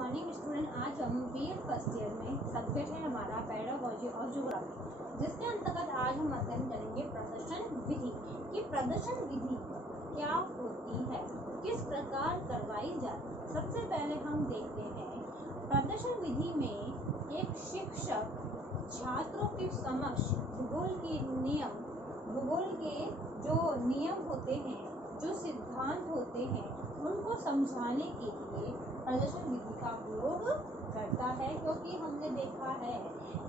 Morning student. आज हम BEd first year में सब्जेक्ट है हमारा पेडागोजी और ज्योग्राफी, जिसके अंतर्गत आज हम अध्ययन करेंगे प्रदर्शन विधि कि प्रदर्शन विधि क्या होती है, किस प्रकार करवाई जाती है। सबसे पहले हम देखते हैं प्रदर्शन विधि में एक शिक्षक छात्रों के समक्ष भूगोल के जो नियम होते हैं, जो सिद्धांत होते हैं, उनको समझाने के लिए प्रदर्शन विधि का उपयोग करता है। क्योंकि हमने देखा है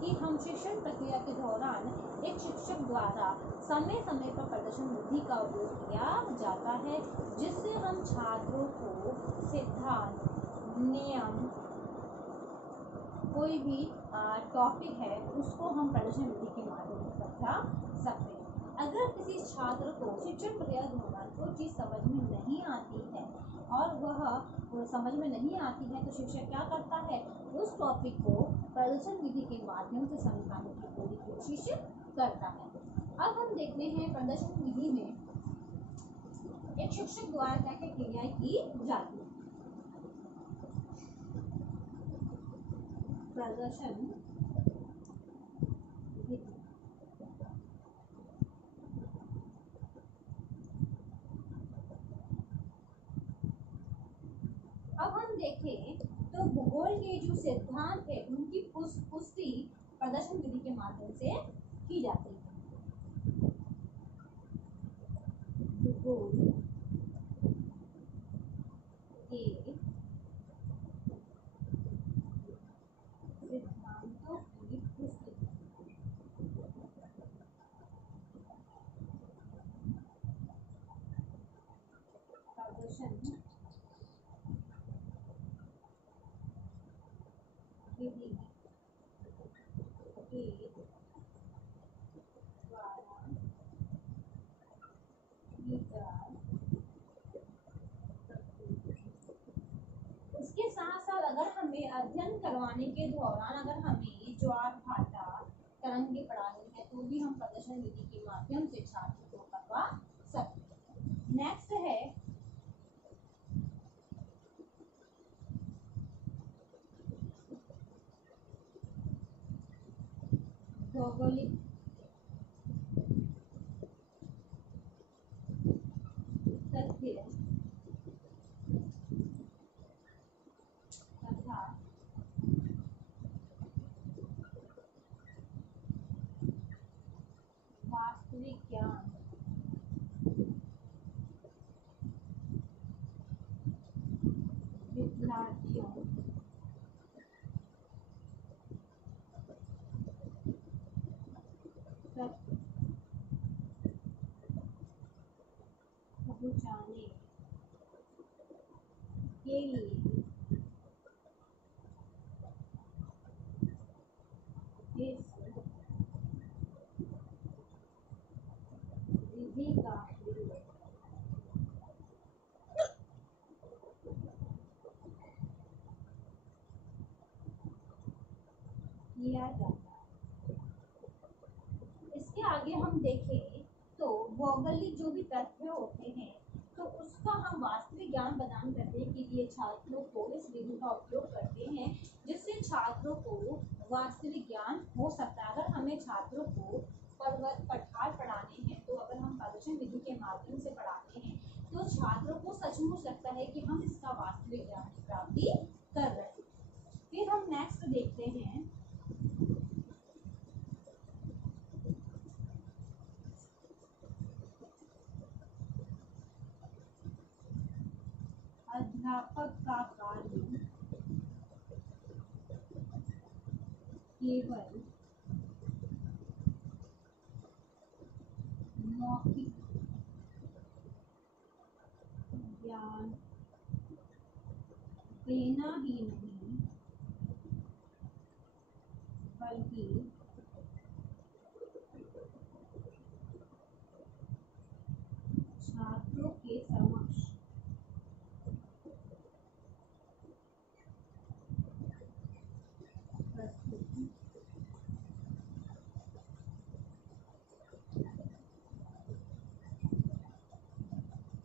कि हम शिक्षण प्रक्रिया के दौरान एक शिक्षक द्वारा समय समय पर प्रदर्शन विधि का उपयोग किया जाता है, जिससे हम छात्रों को सिद्धांत, नियम, कोई भी टॉपिक है उसको हम प्रदर्शन विधि के माध्यम से समझा सकते हैं। अगर किसी छात्र को शिक्षण प्रक्रिया के दौरान कोई चीज़ समझ में नहीं आती है और वह समझ में नहीं आती है तो शिक्षक क्या करता है, उस टॉपिक को प्रदर्शन विधि के माध्यम से समझाने की पूरी कोशिश करता है। अब हम देखते हैं प्रदर्शन विधि में एक शिक्षक द्वारा क्या क्या क्रियाएं की जाती है। प्रदर्शन विधि अब हम देखें तो भूगोल के जो सिद्धांत है उनकी पुष्टि प्रदर्शन विधि के माध्यम से की जाती है। भूगोल के सिद्धांतों की पुष्टि प्रदर्शन विधि के द्वारा की जा सकती है। इसके साथ साथ अगर हमें अध्ययन करवाने के दौरान अगर हमें ज्वार भाटा तरंगे पढ़ानी है तो भी हम प्रदर्शन विधि के माध्यम से छात्र को करवा सकते हैं। नेक्स्ट है भौगोलिक तथ्य तथा वास्तविक ज्ञान विद्यार्थियों तक पहुँचाने के लिए इस विधि का प्रयोग किया जाता है। इसके आगे हम देखें तो भौगोलिक जो भी तथ्य होते हैं तो उसका हम वास्तविक ज्ञान प्रदान करने के लिए छात्रों को इस विधि का उपयोग करते हैं, जिससे छात्रों को वास्तविक ज्ञान हो सकता है। अगर हमें छात्रों को पर्वत पठार पढ़ाने हैं तो अगर हम प्रदर्शन विधि के माध्यम से पढ़ाते हैं तो छात्रों को सचमुच लगता है कि हम इसका वास्तविक ज्ञान की प्राप्ति कर रहे हैं। फिर हम नेक्स्ट देखते हैं अध्यापक का कार्य केवल मौखिक ज्ञान देना ही नहीं बल्कि छात्रों के समक्ष प्रस्तुत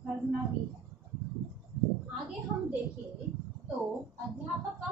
करना भी है। आगे हम देखें तो अध्यापक का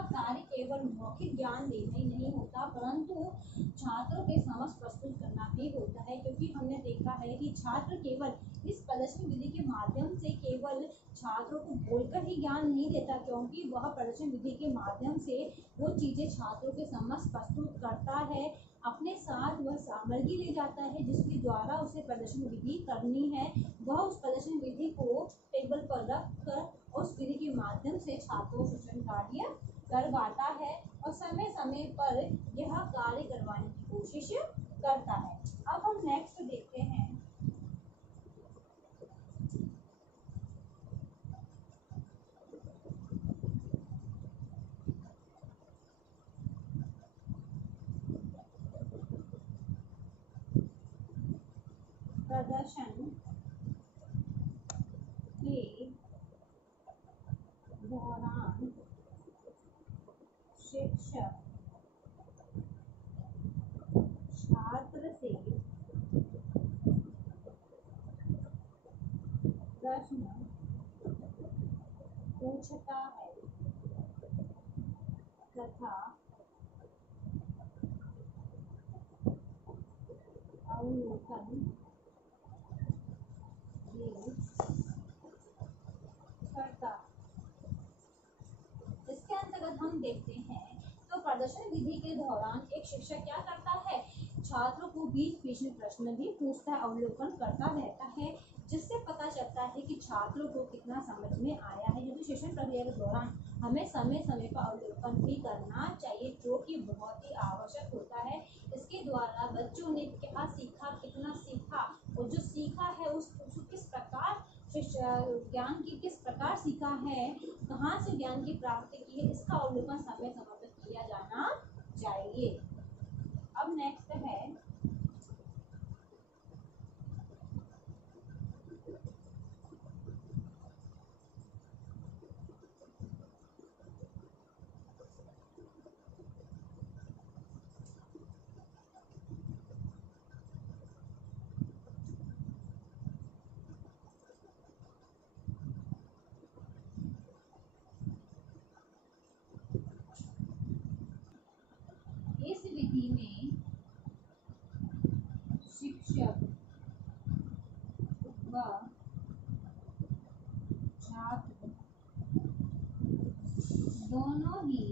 मौखिक ज्ञान देना ही नहीं होता, परंतु छात्रों के समक्ष प्रस्तुत करना भी होता है। क्योंकि हमने देखा है कि छात्र केवल इस प्रदर्शन विधि के माध्यम से केवल छात्रों को बोलकर ही ज्ञान नहीं देता, क्योंकि वह प्रदर्शन विधि के माध्यम से वो चीज़ें छात्रों के समक्ष प्रस्तुत करता है। अपने साथ वह सामग्री ले जाता है जिसके द्वारा उसे प्रदर्शन विधि करनी है। वह उस प्रदर्शन विधि को टेबल पर रख कर उस विधि के माध्यम से छात्रों शिक्षण कार्य करवाता है और समय समय पर यह कार्य करवाने की कोशिश करता है। अब हम नेक्स्ट देखते हैं प्रदर्शन के दौरान शिक्षक छात्र से प्रश्न पूछता है तथा अवलोकन भी करता है। इसके अंतर्गत हम देखते हैं तो प्रदर्शन विधि के दौरान एक शिक्षक क्या करता है, छात्रों को बीच बीच में प्रश्न भी पूछता है, अवलोकन करता रहता है, जिससे पता चलता है कि छात्रों को कितना समझ में आया है। क्योंकि शिक्षण प्रक्रिया के दौरान हमें समय समय पर अवलोकन भी करना चाहिए, जो कि बहुत ही आवश्यक होता है। इसके द्वारा बच्चों ने क्या सीखा, कितना सीखा और जो सीखा है उसको किस प्रकार ज्ञान की किस प्रकार सीखा है, कहाँ से ज्ञान की प्राप्ति की है, इसका अवलोकन समय समय पर किया जाना चाहिए। अब नेक्स्ट है इस विधि में शिक्षक व छात्र दोनों ही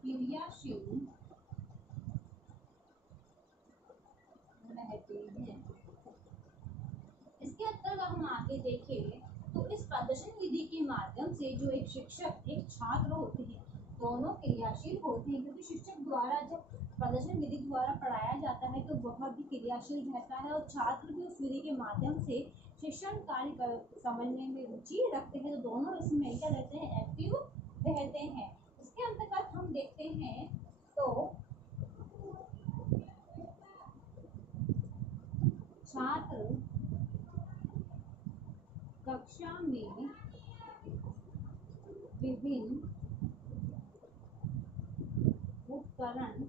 क्रियाशील रहते हैं। इसके अंतर्गत हम आगे देखें तो इस प्रदर्शन विधि के माध्यम से जो एक शिक्षक एक छात्र होते हैं दोनों क्रियाशील होते हैं। क्योंकि शिक्षक द्वारा जब प्रदर्शन विधि द्वारा पढ़ाया जाता है तो वह भी क्रियाशील रहता है और छात्र भी उस विधि के माध्यम से शिक्षण कार्य समझने में रुचि रखते हैं, तो दोनों इसमें क्या रहते हैं, एक्टिव रहते हैं। इसके अंतर्गत हम देखते हैं तो छात्र कक्षा में विभिन्न उपकरण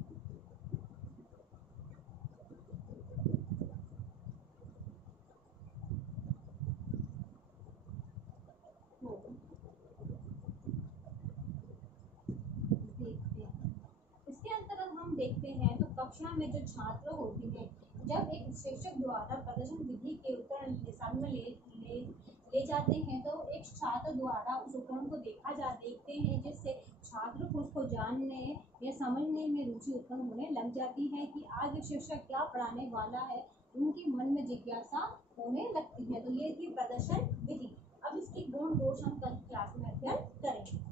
को देखते हैं। इसके अंतर्गत हम देखते हैं तो कक्षा में जो छात्र होते हैं जब एक शिक्षक द्वारा प्रदर्शन विधि के उपकरण सामने ले जाते हैं तो एक छात्र द्वारा उस उपकरण को देखते हैं, जिससे छात्र को उसको जानने या समझने में रुचि उत्पन्न होने लग जाती है कि आज शिक्षक क्या पढ़ाने वाला है, उनके मन में जिज्ञासा होने लगती है। तो ये थी प्रदर्शन विधि। अब इसके गुण दोष हम कल क्लास में अध्ययन करेंगे।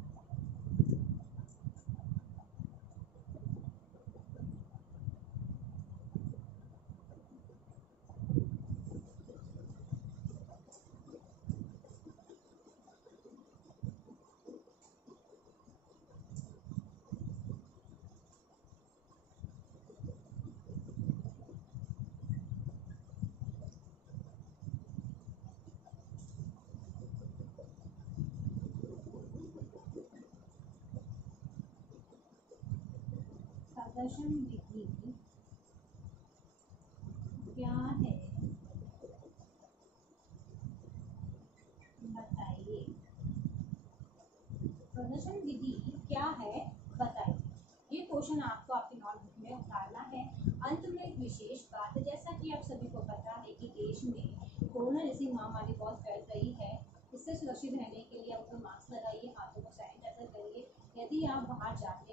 प्रदर्शन विधि क्या है बताइए। प्रदर्शन विधि क्या है बताइए। ये क्वेश्चन आपको आपके नोटबुक में उतारना है। अंत में एक विशेष बात, जैसा कि आप सभी को पता है कि देश में कोरोना जैसी महामारी बहुत फैल रही है। इससे सुरक्षित रहने के लिए आप अपने मास्क लगाइए, हाथों को सैनिटाइजर करिए। यदि आप बाहर जाते